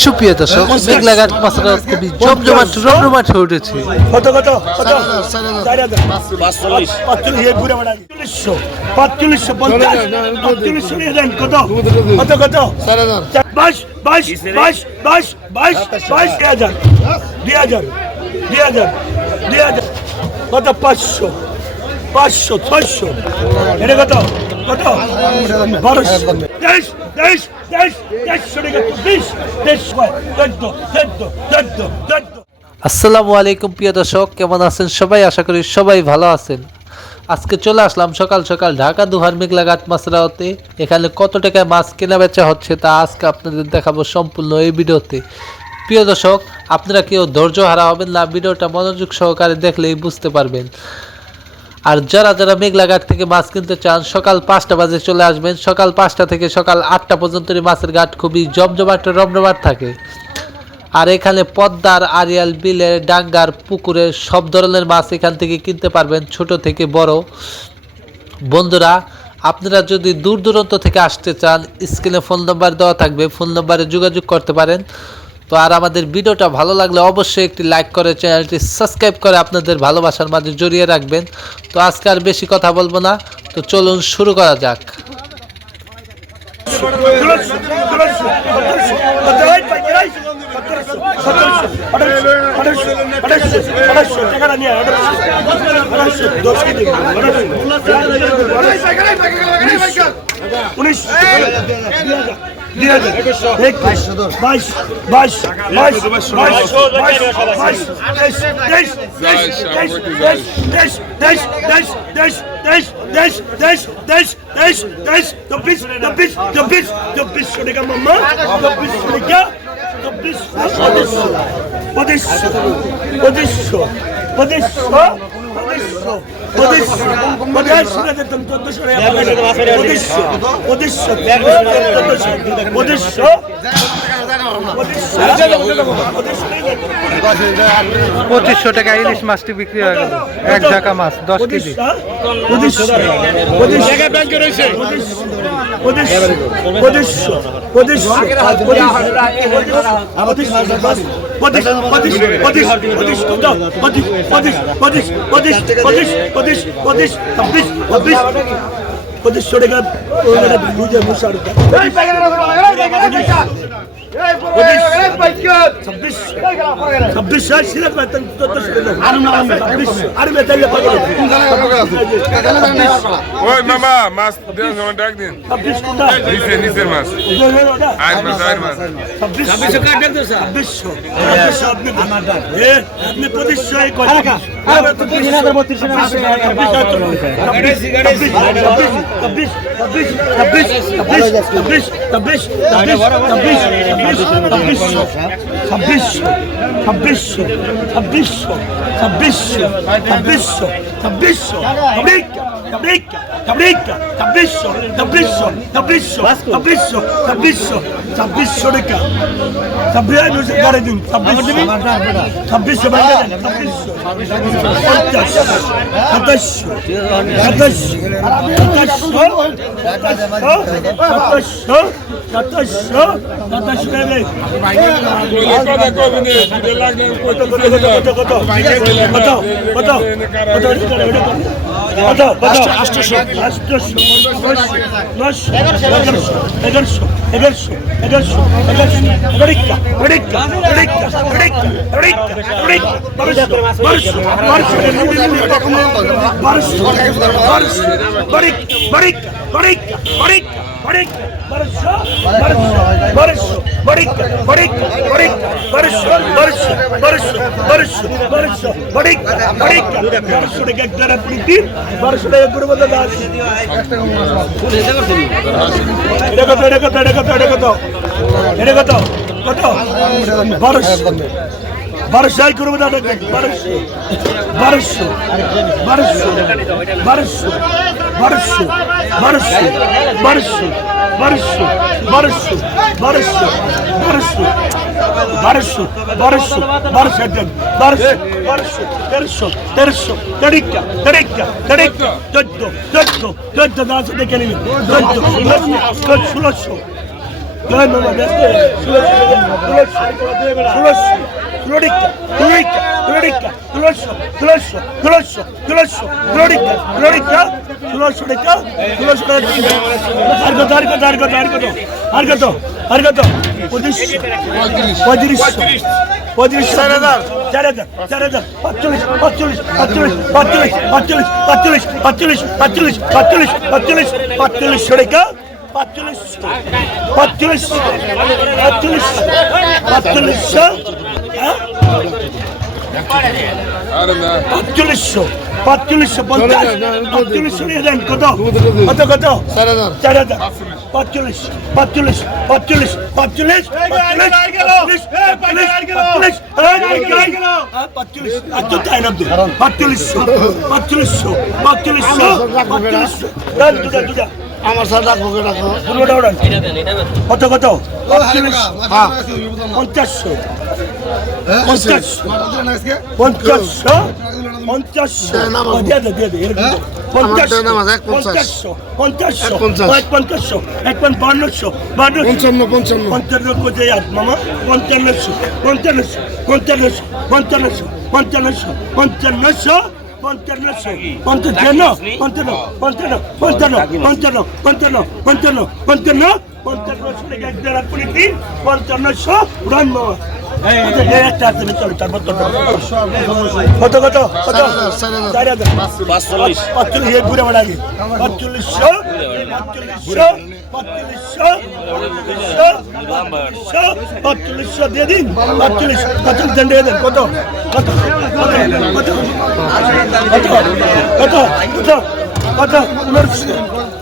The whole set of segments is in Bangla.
সুপ্রিয় দর্শক মেঘলাঘাট মাছটা খুবই জমজমাট রমরমাট হয়ে উঠেছে। কত কত কত? কত? বাইশ বাইশ বাইশ বাইশ বাইশ বাইশ দুই হাজার। দুই হাজার দুই হাজার দুই হাজার। কত? পাঁচশো পাঁচশো ছয়শো। এটা কত? কত? বারোশো। তেইশ তেইশ আসসালামু আলাইকুম, প্রিয় দর্শক, কেমন আছেন সবাই? আশা করি সবাই ভালো আছেন। আজকে চলে আসলাম সকাল সকাল ঢাকা, দুহার মেঘলাঘাট মাছরাওতে এখানে কত টাকায় মাছ কেনা বেচা হচ্ছে তা আজকে আপনাদের দেখাবো সম্পূর্ণ এই ভিডিওতে। প্রিয় দর্শক, আপনারা কেউ ধৈর্য হারা হবেন না, ভিডিওটা মনোযোগ সহকারে দেখলেই বুঝতে পারবেন। আর যারা যারা মেঘলাঘাট থেকে মাছ কিনতে চান, সকাল পাঁচটা বাজে চলে আসবেন। সকাল পাঁচটা থেকে সকাল আটটা পর্যন্ত মাছের ঘাট। খুবই জমজমাট, রমরমাট থাকে। আর এখানে পদ্মার আরিয়াল বিলের, ডাঙ্গার পুকুরে সব ধরনের মাছ এখান থেকে কিনতে পারবেন, ছোট থেকে বড়। বন্ধুরা, আপনারা যদি দূর দূরান্ত থেকে আসতে চান, স্ক্রিনে ফোন নাম্বার দেওয়া থাকবে। ফোন নাম্বারে যোগাযোগ করতে পারেন। তো আর আমাদের ভিডিওটা ভালো লাগলে অবশ্যই একটি লাইক করে, চ্যানেলটি সাবস্ক্রাইব করে আপনাদের ভালোবাসার মাঝে জড়িয়ে রাখবেন। তো আজকে আর বেশি কথা বলব না। তো চলুন শুরু করা যাক। Ateşo, ateşo, ateşo, ateşo, ateşo, ateşo, টাকাটা নিয়ে আয়, আটেশো, আটেশো, দশ কেজি, আটেশো, উনিশ, দুই হাজার, একুশ, বাইশ, বাইশ, বাইশ, বাইশ, বাইশ, বাইশ, তেইশ, তেইশ, তেইশ, তেইশ, তেইশ, তেইশ, তেইশ, তেইশ, তেইশ, তেইশ, তেইশ, তেইশ, তেইশ, তেইশ, চব্বিশ, চব্বিশ, চব্বিশ, চব্বিশশো টাকা মাম্মা, চব্বিশশো টাকা, চব্বিশশো, পঁচিশশো, পঁচিশশো, পঁচিশশো, পঁচিশশো, উদ্দেশ্য উদ্দেশ্য উদ্দেশ্য উদ্দেশ্য পঁচিশশো টাকা ইলিশ মাছটি বিক্রি হয়ে গেল। এক ঢাকা মাছ দশ কেজি। পঁচিশশো টাকা। छब्बीस ছাব্বিশশো ছাব্বিশশো ছাব্বিশশো ছাব্বিশশো ছাব্বিশশো ছাব্বিশশো ছাব্বিশশো আমেরিকা আমেরিকা আমেরিকা ছাব্বিশশো ছাব্বিশশো ছাব্বিশশো ছাব্বিশশো ছাব্বিশশো ছাব্বিশশো টাকা ছাব্বিশ করে দিন ছাব্বিশশো ছাব্বিশশো ছাব্বিশশো পঞ্চাশ সাতাশশো সাতাশশো সাতাশশো সাতাশশো Barış, barış, barış, barış, barış, barış, বারোশো আই করব না বারোশো বারোশো বারোশো বারোশো বারোশো বারোশো বারোশো বারোশো বারোশো বারোশো বারোশো বারোশো বারোশো একজন বারোশো বারোশো তেরোশো তেরোশো তেরিকা তেরিকা তেরিকা চোদ্দ চোদ্দ চোদ্দ দাস দেখে নিবি চোদ্দ ষোলোশো ষোলোশো জয় মামা ব্যস্ত ষোলোশো ষোলোশো ষোলোটিকা ষোলোটিকা ষোলোশো টাকা ষোলোশো টাকা আর কত আর কত আর কত আর কত আর কত আর কত পঁচিশশো পঁয়ত্রিশশো পঁয়ত্রিশ চার হাজার চার হাজার চার হাজার পাঁচচল্লিশ পাঁচচল্লিশ পাঁচচল্লিশ পাঁচচল্লিশ পাঁচচল্লিশ পাঁচচল্লিশ পাঁচচল্লিশ পাঁচচল্লিশ পাঁচচল্লিশ পাঁচচল্লিশ টাকা পাঁচচল্লিশশো হ্যাঁ আরে না পাঁচচল্লিশশো পাঁচচল্লিশশো পঞ্চাশ পাঁচচল্লিশশো নিয়ে যান কত? কত কত? চার হাজার। পাঁচচল্লিশ পাঁচচল্লিশ পাঁচচল্লিশ পাঁচচল্লিশ পাঁচচল্লিশ পাঁচচল্লিশশো আচ্ছা, পাঁচচল্লিশশো পাঁচচল্লিশশো পাঁচচল্লিশশো। আমার স্যার রাখব রাখব পনেরোটা কত কত? পঞ্চাশশো। পঞ্চাশশো পঞ্চাশশো পঞ্চাশশো দিয়ে দে দিয়ে দে এরকম। পঞ্চাশশো। পঞ্চাশশো এক পঞ্চাশশো এক পঞ্চ বান্নশো বান্নশো পঞ্চান্ন পঞ্চান্ন পঞ্চান্ন কোথায় মামা পঞ্চান্নশো পঞ্চান্নশো পঞ্চান্নশো পঞ্চান্নশো পঞ্চান্নশো পঞ্চান্নশো পঞ্চান্নশো পঞ্চান্ন পঞ্চান্ন পঞ্চান্ন পঞ্চান্ন পঞ্চান্ন পঞ্চান্ন পঞ্চান্ন পঞ্চান্ন পঞ্চান্নশো টাকা এক দেড় আপনি তিন পঞ্চান্নশো রান মামা কত কত কত পঁয়ত্রিশ বুড়ে বেড়া আগে পঁয়ত্রিশশো পঁয়ত্রিশশো পঁয়ত্রিশশো পঁয়ত্রিশশো পঁয়ত্রিশশো দিয়ে দিন পঁয়ত্রিশ পঁয়ত্রিশ দেন দিয়ে দেন কত কত কত কত কত কত কত?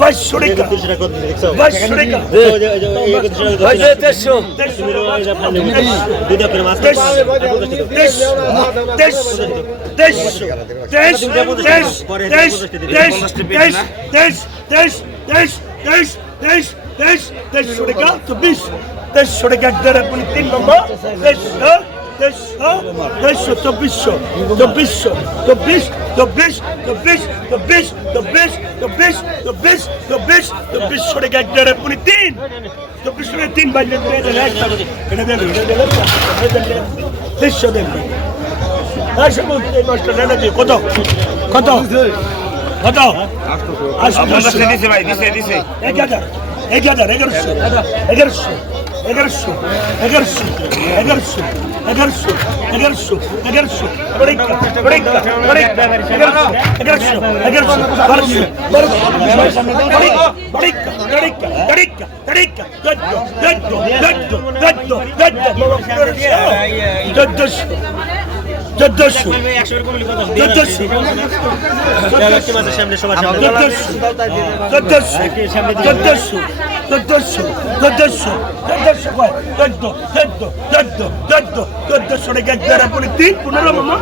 বিশ্ব রেখা বিশ্ব বিশ্ব আমার টাকি একুশ একুশ একুশ ভাই আপনাকে কেন বলতে আপনি বিপুল কাম কাম একুশ একুশ একুশ একুশ বাইশ বাইশ বাইশ বাইশ বাইশ বাইশ বাইশ বাইশ বাইশ বাইশ বাইশ বাইশ বাইশ বাইশ বাইশ বাইশ সরেকা মামা বাইশ সরেকা বাইশ সরেকা বাইশ সরেকা তিন নম্বর। তেইশশো তেইশশো চব্বিশশো চব্বিশশো চব্বিশ চব্বিশ চব্বিশ চব্বিশ চব্বিশ চব্বিশ চব্বিশ চব্বিশ চব্বিশশো টাকা এক দেড় পুনি তিন। চব্বিশশো টাকা তিন বাইরে এটা দেবে এটা দেবে তেইশশো দেবে কত কত কত এক হাজার এক হাজার এগারোশো এগারোশো এগারোশো এগারোশো এগারোশো এগারোশো এগারোশো এগারোশো এগারোশো এগারোশো বারোশো বারোশো চোদ্দশো চোদ্দশো চোদ্দশো চোদ্দশো চোদ্দশো চোদ্দশো চোদ্দশো চোদ্দ চোদ্দ চোদ্দ চোদ্দ চোদ্দশো টাকা এক দ্বারা পরে তিন পনেরো মামা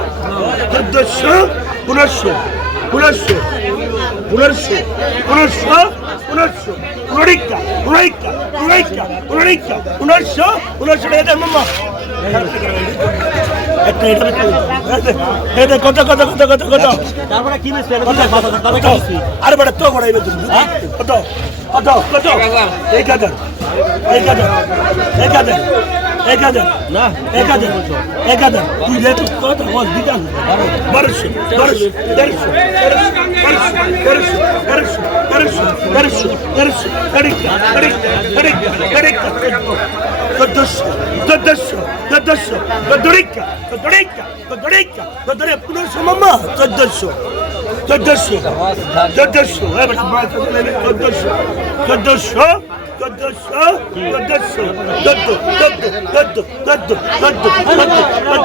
চোদ্দশো পনেরোশো পনেরোশো পনেরোশো পনেরোশো পনেরোশো পনেরিকা পনেরিকা পনেরিকা পনেরিকা পনেরোশো পনেরোশো টাকা মামা এটা কত কত কত কত কত আরে বেটা তো বড়াইবে তুমি কত কত কত এক হাজার এক হাজার এক হাজার এক হাজার না এক হাজার এক হাজার তুই রেট কত বল দিতাম বারোশো বারোশো তেরোশো তেরোশো তেরোশো তেরোশো তেরোশো তেরোশো তেরোশো তেরোশো চোদ্দশো চোদ্দশো চোদ্দশো চোদ্দরিকা চোদ্দরিকা চোদ্দরিকা চোদ্দরে পনেরোশো মামা চোদ্দশো চোদ্দশো চোদ্দশো এবার চোদ্দশো চোদ্দশো চোদ্দশো চোদ্দশো চোদ্দ চোদ্দ চোদ্দ চোদ্দ চোদ্দ চোদ্দ চোদ্দ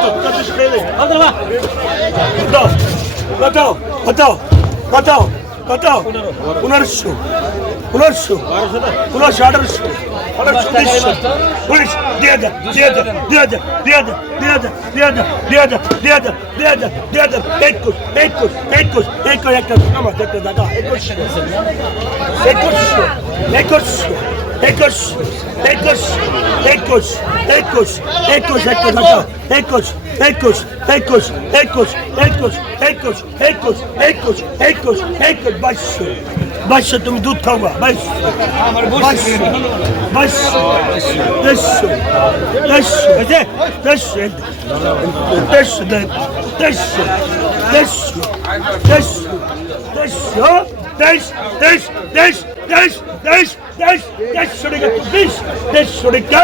চোদ্দশো খেলে কত কত কত কত পনেরোশো পনেরোশো পনেরোশো আঠারোশো উনিশ দুই হাজার দুই হাজার দুই হাজার দুই হাজার দুই হাজার দুই হাজার দুই হাজার দুই হাজার দুই হাজার দুই হাজার একুশ একুশ একুশ একুশ একটা আমার একটা টাকা একুশ একুশশো একুশশো একুশ একুশ একুশ একুশ একুশ একটা টাকা একুশ একুশ একুশ একুশ একুশ একুশ একুশ একুশ একুশ একুশ বাইশশো বাইশশো তুমি দুধ খাওয়া বাইশশো বাইশশো বাইশশো দেড়শো দেড়শো দেড়শো দেড়শো দেড়শো দেড়শো দেড়শো দেড়শো দেশ দেশ দেশ দেশ দেশ দেড়শো টাকা দেশ দেড়শো টাকা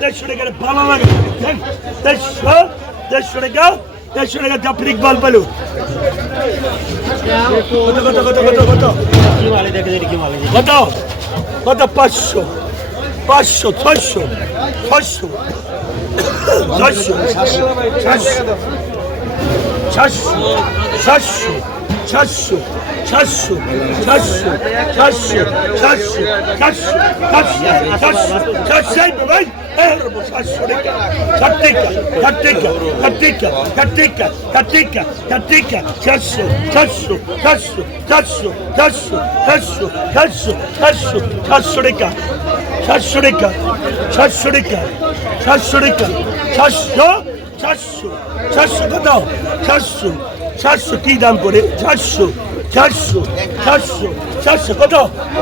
দেড়শো টাকা ভালো লাগে। দেড়শো দেড়শো টাকা দেড়শো টাকা জাফর ইকবাল পেল কত কত কত কত কত? কত? কত? পাঁচশো। পাঁচশো ছয়শো ছয়শো ছয়শো। সাতশো সাতশো সাতশো সাতশো সাতশো সাতশো সাতশো ভাই সাতশো টাকা ষাট টাকা ষাট টাকা ষাট টাকা ষাট টাকা ষাট টাকা ষাট টাকা সাতশো সাতশো সাতশো সাতশো সাতশো সাতশো সাতশো সাতশো সাতশো টাকা সাতশো টাকা সাতশো টাকা সাতশো টাকা সাতশো সাতশো সাতশো কত সাতশো সাতশো কি দাম করে চারশো চারশো চারশো চারশো কত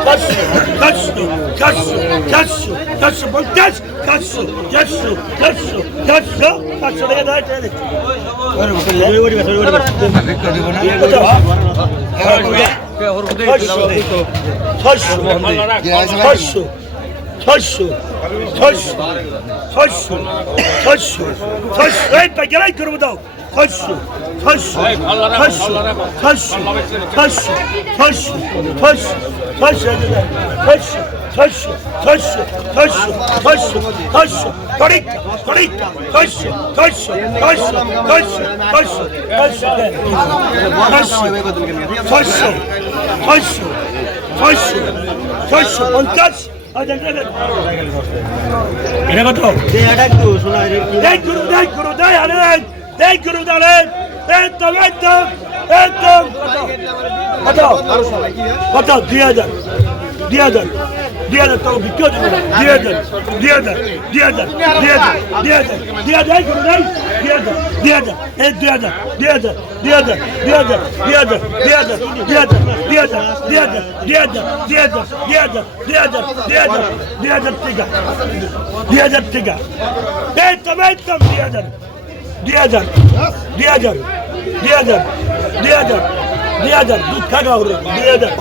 চারশো চারশো চারশো চারশো চারশো পঞ্চাশ চারশো চারশো চারশো চারশো চারশো টাকা দেয় ছয়শো ছয়শো ছয়শো ছয়শো ছয়শো ছয়শো এই পাইকারাই করব দাও ছয়শো ছয়শো ছয়শো ছয়শো ছয়শো ছয়শো ছয়শো ছয়শো ছয়শো ছয়শো ছয়শো ছয়শো ছয়শো ছয়শো তরিকা তরিকা ছয়শো ছয়শো ছয়শো ছয়শো ছয়শো ছয়শো ছয়শো ছয়শো ছয়শো ছয়শো ছয়শো পঞ্চাশ এটা কত দেখ গুরু দেখ গুরু দেখ আরে দেখ গুরু দাঁড়ে একদম একদম একদম কত দুই হাজার দুই হাজার দুই হাজার তো বিক্রি হচ্ছে দুই হাজার দুই হাজার দুই হাজার দুই হাজার দুই হাজার দুই হাজার গুরু দেখ দুই হাজার দুই হাজার এই দুই হাজার দুই হাজার দুই হাজার দুই হাজার দুই হাজার দুই হাজার দুই হাজার দুই হাজার দুই হাজার দুই হাজার দুই হাজার দুই হাজার দুই হাজার দুই হাজার দুই হাজার টাকা দুই হাজার টাকা এই তো একদম দুই হাজার দুই হাজার দুই হাজার দুই হাজার দুই হাজার দুই হাজার দুধ খাগা হলো দুই হাজার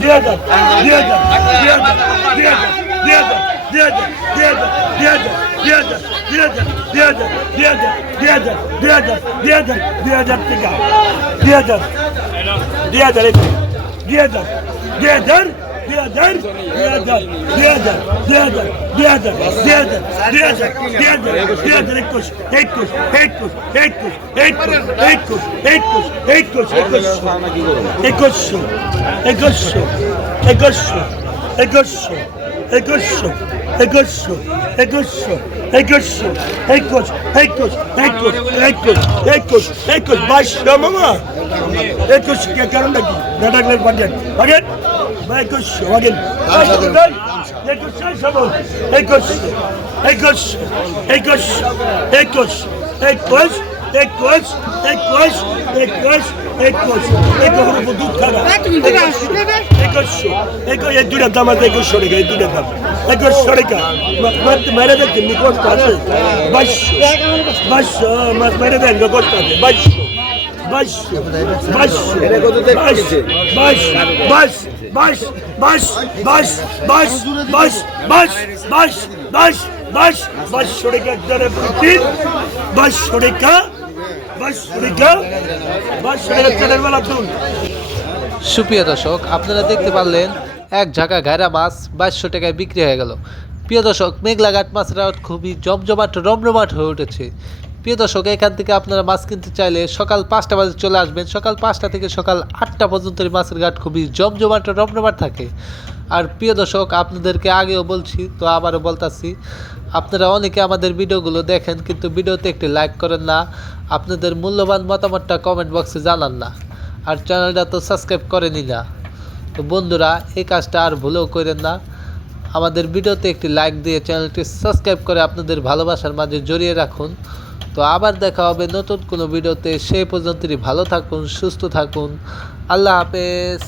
দুই হাজার দুই হাজার দুই হাজার দুই হাজার দুই হাজার দুই হাজার দুই হাজার দুই হাজার দুই হাজার দুই হাজার দুই হাজার দুই হাজার দুই হাজার দুই হাজার দুই হাজার দুই হাজার টাকা দুই হাজার দুই হাজার দুই হাজার দুই হাজার দুই হাজার দুই হাজার দুই হাজার দুই হাজার দুই হাজার দুই হাজার দুই হাজার দুই হাজার দুই হাজার একুশ একুশ একুশ একুশ একুশ একুশ একুশ একুশ একুশশো একুশশো একুশশো একুশশো একুশশো একুশশো একুশশো একুশশো একুশ একুশ একুশ একুশ একুশ একুশ বাইশশো মামা একুশ কে কারণটা কি ডাটাগলের বাজেট বাজেট একুশ বাজেট একুশ একুশ একুশ একুশ একুশ একুশ একুশ একুশ একুশ একুশ একুশ। উপর দুধ খাওয়া। একুশশো একুশ এই দুটার দাম আছে একুশশো টাকা এই দুটার দাম। একুশশো টাকা মাছ মেরে দেখছেন কষ্ট আছে। বাইশশো বাইশশো মাছ মেরে দেন কষ্ট আছে। বাইশশো বাইশ বাইশ একজনে বেলা তুল সুপ্রিয় দর্শক আপনারা দেখতে পারলেন এক ঝাঁকা ঘায়রা মাছ বাইশশো টাকায় বিক্রি হয়ে গেল প্রিয় দর্শক মেঘলা ঘাট মাছরা খুবই জমজমাট রমরমাট হয়ে উঠেছে প্রিয় দর্শক, এখান থেকে আপনারা মাছ কিনতে চাইলে সকাল পাঁচটা বাজে চলে আসবেন। সকাল পাঁচটা থেকে সকাল আটটা পর্যন্ত এই মাছের ঘাট খুবই জমজমাট রমরমাট থাকে। আর প্রিয় দর্শক, আপনাদেরকে আগেও বলছি, তো আবারও বলতাছি, আপনারা অনেকে আমাদের ভিডিওগুলো দেখেন, কিন্তু ভিডিওতে একটি লাইক করেন না। আপনাদের মূল্যবান মতামতটা কমেন্ট বক্সে জানান না। আর চ্যানেলটা তো সাবস্ক্রাইব করেনি না। তো বন্ধুরা, এই কাজটা আর ভুলেও করেন না। আমাদের ভিডিওতে একটি লাইক দিয়ে চ্যানেলটি সাবস্ক্রাইব করে আপনাদের ভালোবাসার মাঝে জড়িয়ে রাখুন। তো আবার দেখা হবে নতুন কোনো ভিডিওতে। সেই পর্যন্তই ভালো থাকুন, সুস্থ থাকুন। আল্লাহ হাফেজ।